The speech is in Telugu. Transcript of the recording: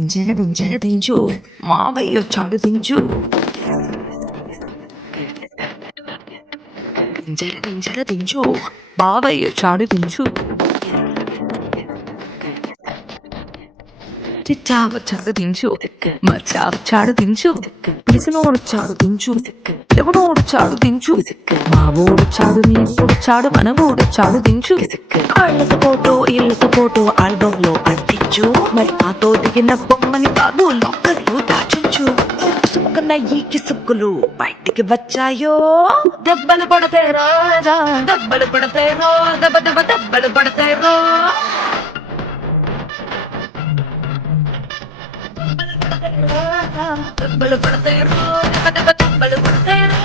దించు మావయ్య వచ్చాడు దించు దించు బావయ్య వచ్చాడు దించు చిచ్చా వచ్చాడు దించు మచ్చా వచ్చాడు దించు పిలిసినోడు వచ్చాడు దించు ఎవడోడు వచ్చాడు దించు మావోడు వచ్చాడు నీవోడు వచ్చాడు మనవోడు వచ్చాడు దించు ఇళ్ళతో ఫోటో ఆల్బమ్ లో అంటించు మరి నాతో దిగిన బొమ్మని బాబు లోకల్లో దాచుంచు సుక్కన ఈ కిసుక్కులు బయటికి వచ్చాయో దెబ్బలు పడతారో దెబ్బలు పడతారో దెబ్బ దెబ్బ దెబ్బలు పడతారో దెబ్బలు పడతారో దెబ్బ దెబ్బ దెబ్బలు పడతారో